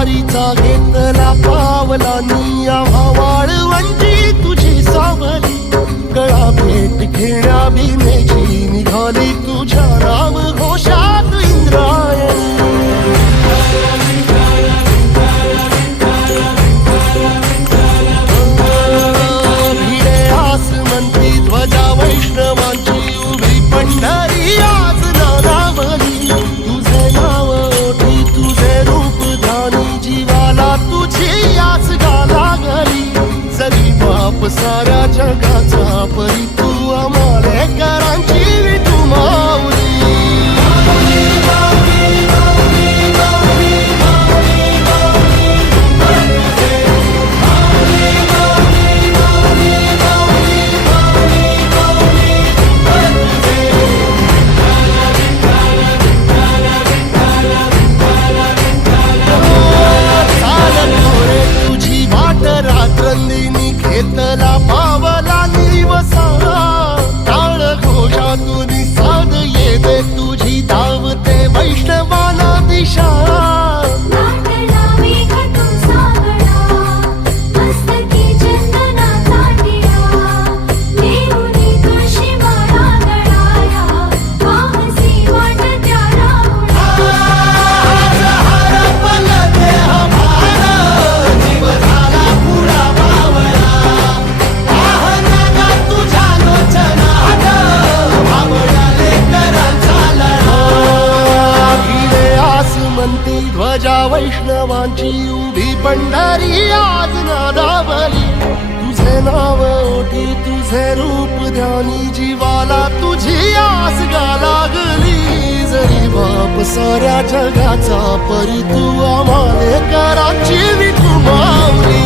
वारीचा घेतला पावलांनी आम्हा वाळवंटी तुझी सावली गळा भेट घेण्या भिनेची निघाली तुझ्या नाम घोषात इंद्रायणी भिडे आसमंती ध्वजा वैष्णवांची उभी पंढरी आज नानावली तुझे नाव ओठी तुझे रूप ध्यानी जीवाला तुझी आस गा लागली जरी बाप साऱ्या जगाचा परी तू आमालेकरांची विठू माऊली रात्रंदिनी घेतला पावला निवसा टाळ घोषातून साध येते तुझी धावते वैष्णवाला दिशा ध्वजा वैष्णवांची उभी पंढरी आज नादावली तुझे नाव ओठी तुझे रूप ध्यानी जीवाला तुझी आस गा लागली जरी बाप साऱ्या जगाचा परी तू आमालेकरांची विठू माऊली